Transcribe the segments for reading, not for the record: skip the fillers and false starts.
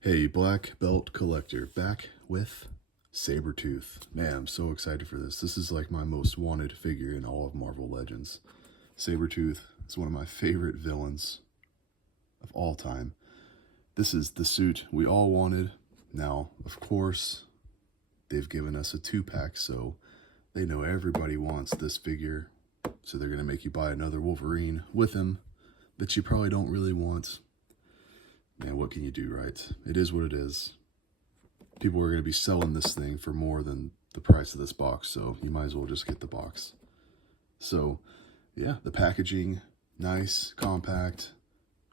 Hey, Black Belt Collector, back with Sabretooth. Man, I'm so excited for this. This is like my most wanted figure in all of Marvel Legends. Sabretooth is one of my favorite villains of all time. This is the suit we all wanted. Now, of course, they've given us a 2-pack, so they know everybody wants this figure. So they're going to make you buy another Wolverine with him that you probably don't really want. Man, what can you do, right? It is what it is. People are going to be selling this thing for more than the price of this box, so you might as well just get the box. So, yeah, the packaging, nice, compact.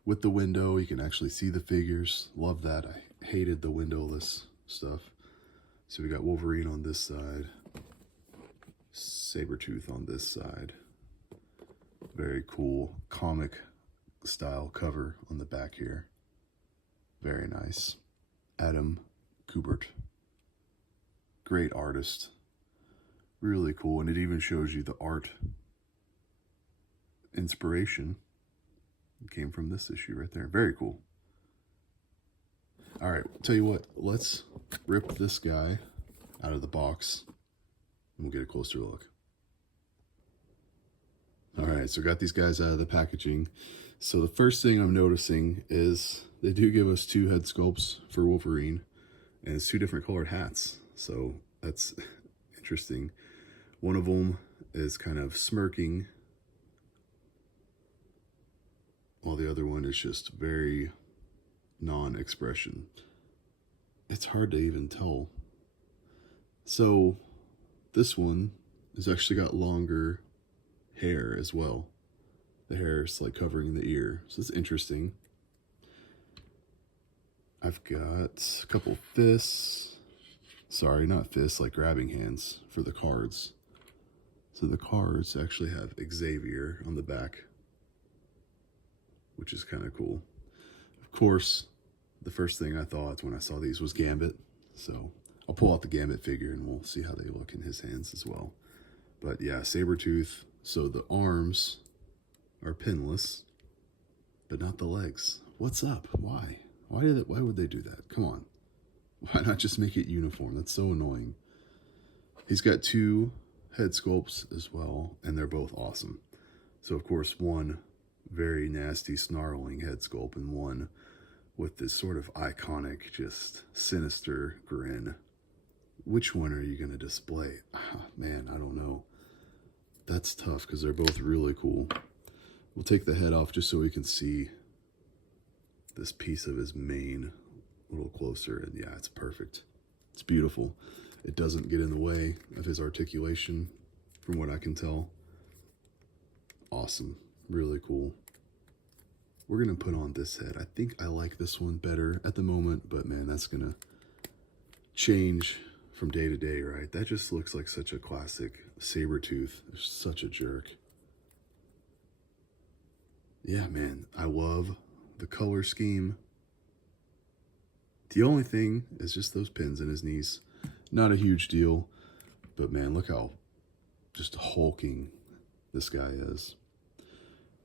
With the window, you can actually see the figures. Love that. I hated the windowless stuff. So we got Wolverine on this side, Sabretooth on this side. Very cool comic style cover on the back here. Very nice. Adam Kubert. Great artist. Really cool. And it even shows you the art inspiration. It came from this issue right there. Very cool. All right, tell you what, let's rip this guy out of the box and we'll get a closer look. All right, so got these guys out of the packaging. So the first thing I'm noticing is they do give us 2 head sculpts for Wolverine, and it's 2 different colored hats. So that's interesting. One of them is kind of smirking, while the other one is just very non-expression. It's hard to even tell. So this one has actually got longer hair as well. The hair is like covering the ear, so it's interesting. I've got a couple fists. Sorry, not fists, like grabbing hands for the cards. So the cards actually have Xavier on the back, which is kind of cool. Of course, the first thing I thought when I saw these was Gambit. So I'll pull out the Gambit figure and we'll see how they look in his hands as well. But yeah, Sabretooth. So the arms are pinless, but not the legs. What's up? Why? Why would they do that? Come on. Why not just make it uniform? That's so annoying. He's got 2 head sculpts as well, and they're both awesome. So of course, one very nasty, snarling head sculpt, and one with this sort of iconic, just sinister grin. Which one are you going to display? Man, I don't know. That's tough because they're both really cool. We'll take the head off just so we can see this piece of his mane a little closer. And yeah, it's perfect. It's beautiful. It doesn't get in the way of his articulation from what I can tell. Awesome. Really cool. We're going to put on this head. I think I like this one better at the moment, but man, that's going to change from day to day, right? That just looks like such a classic Sabretooth. Such a jerk. Yeah, man, I love the color scheme. The only thing is just those pins in his knees. Not a huge deal, but man, look how just hulking this guy is.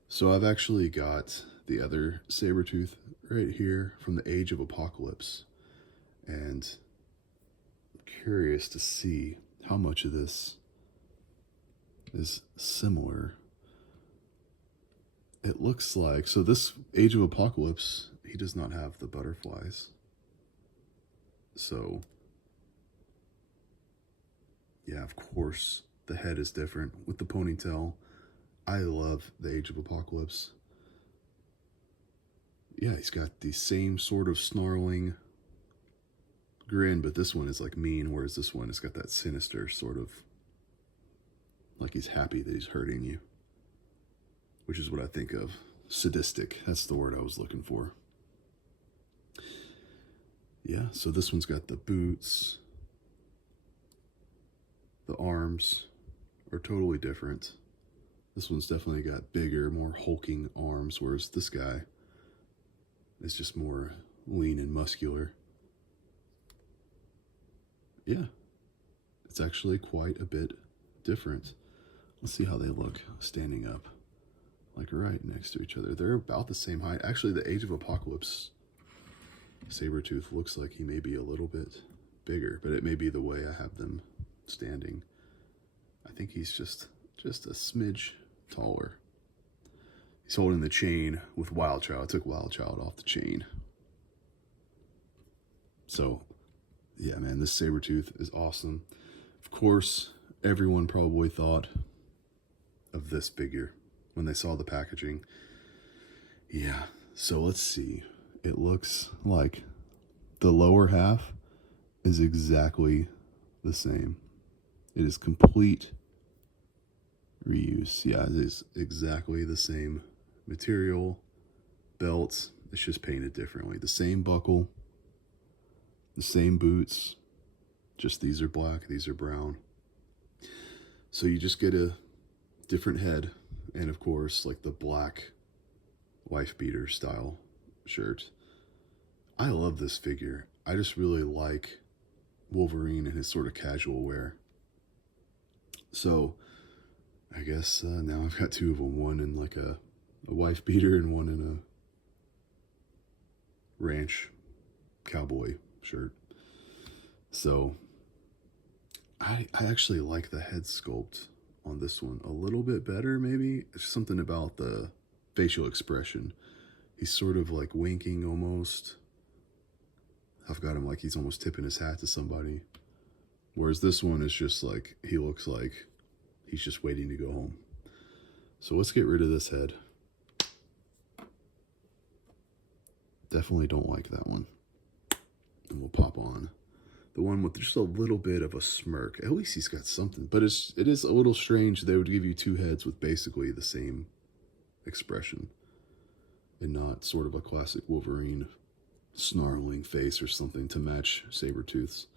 So I've actually got the other Sabretooth right here from the Age of Apocalypse, and I'm curious to see how much of this is similar. It looks like, so this Age of Apocalypse, he does not have the butterflies. So, yeah, of course, the head is different with the ponytail. I love the Age of Apocalypse. Yeah, he's got the same sort of snarling grin, but this one is like mean, whereas this one has got that sinister sort of, like he's happy that he's hurting you, which is what I think of. Sadistic, that's the word I was looking for. Yeah, so this one's got the boots. The arms are totally different. This one's definitely got bigger, more hulking arms, whereas this guy is just more lean and muscular. Yeah, it's actually quite a bit different. Let's see how they look standing up, like right next to each other. They're about the same height. Actually, the Age of Apocalypse Sabretooth looks like he may be a little bit bigger, but it may be the way I have them standing. I think he's just a smidge taller. He's holding the chain with Wild Child. I took Wild Child off the chain. So, yeah, man, this Sabretooth is awesome. Of course, everyone probably thought of this figure when they saw the packaging. Yeah, so let's see. It looks like the lower half is exactly the same. It is complete reuse. Yeah, it is exactly the same material, belts. It's just painted differently. The same buckle, the same boots, just these are black, these are brown. So you just get a different head, and of course, like the black wife beater style shirt. I love this figure. I just really like Wolverine and his sort of casual wear. So I guess now I've got two of them, one in like a wife beater and one in a ranch cowboy shirt. So I actually like the head sculpt on this one a little bit better, maybe. It's something about the facial expression. He's sort of like winking almost. I've got him like he's almost tipping his hat to somebody. Whereas this one is just like, he looks like he's just waiting to go home. So let's get rid of this head. Definitely don't like that one. And we'll pop on the one with just a little bit of a smirk. At least he's got something. But it is a little strange they would give you two heads with basically the same expression and not sort of a classic Wolverine snarling face or something to match Sabretooth's.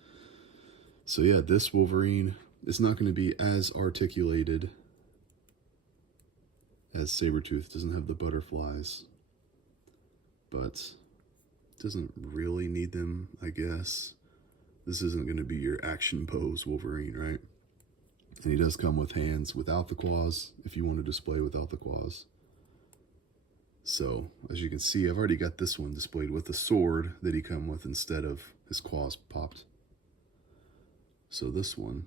So yeah, this Wolverine is not going to be as articulated as Sabretooth. Doesn't have the butterflies, but doesn't really need them, I guess. This isn't going to be your action pose Wolverine, right? And he does come with hands without the claws, if you want to display without the claws. So, as you can see, I've already got this one displayed with the sword that he come with instead of his claws popped. So this one,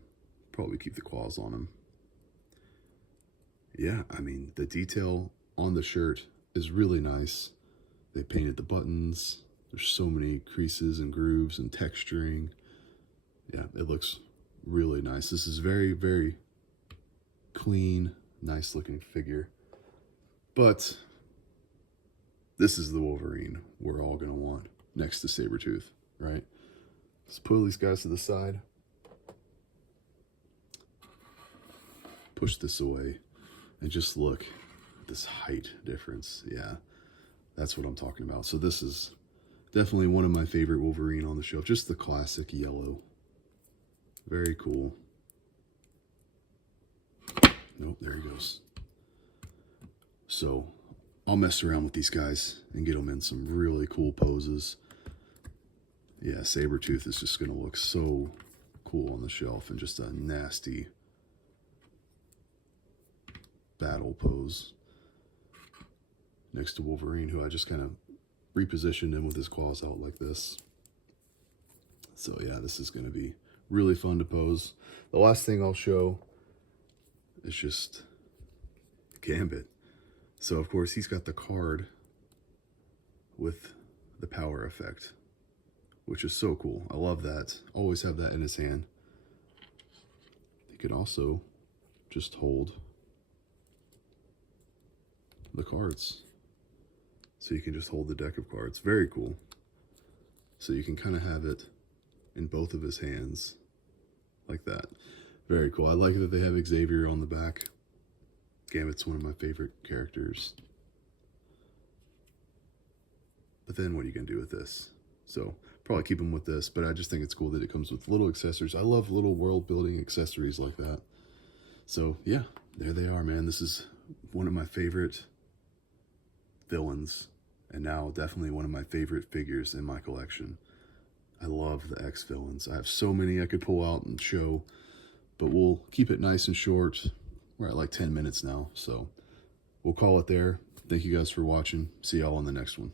probably keep the claws on him. Yeah, I mean, the detail on the shirt is really nice. They painted the buttons. There's so many creases and grooves and texturing. Yeah, it looks really nice. This is very, very clean, nice looking figure. But this is the Wolverine we're all going to want next to Sabretooth, right? Let's put these guys to the side. Push this away and just look at this height difference. Yeah, that's what I'm talking about. So this is definitely one of my favorite Wolverine on the shelf. Just the classic yellow. Very cool. Nope, there he goes. So I'll mess around with these guys and get them in some really cool poses. Yeah, Sabretooth is just going to look so cool on the shelf and just a nasty battle pose next to Wolverine, who I just kind of repositioned him with his claws out like this. So yeah, this is going to be really fun to pose. The last thing I'll show is just Gambit. So of course he's got the card with the power effect, which is so cool. I love that. Always have that in his hand. He can also just hold the cards. So you can just hold the deck of cards. Very cool. So you can kind of have it in both of his hands like that. Very cool. I like that they have Xavier on the back. Gambit's one of my favorite characters. But then what are you going to do with this? So probably keep him with this, but I just think it's cool that it comes with little accessories. I love little world building accessories like that. So yeah, there they are, man. This is one of my favorite villains, and now definitely one of my favorite figures in my collection. I love the X-Villains. I have so many I could pull out and show, but we'll keep it nice and short. We're at like 10 minutes now, so we'll call it there. Thank you guys for watching. See y'all on the next one.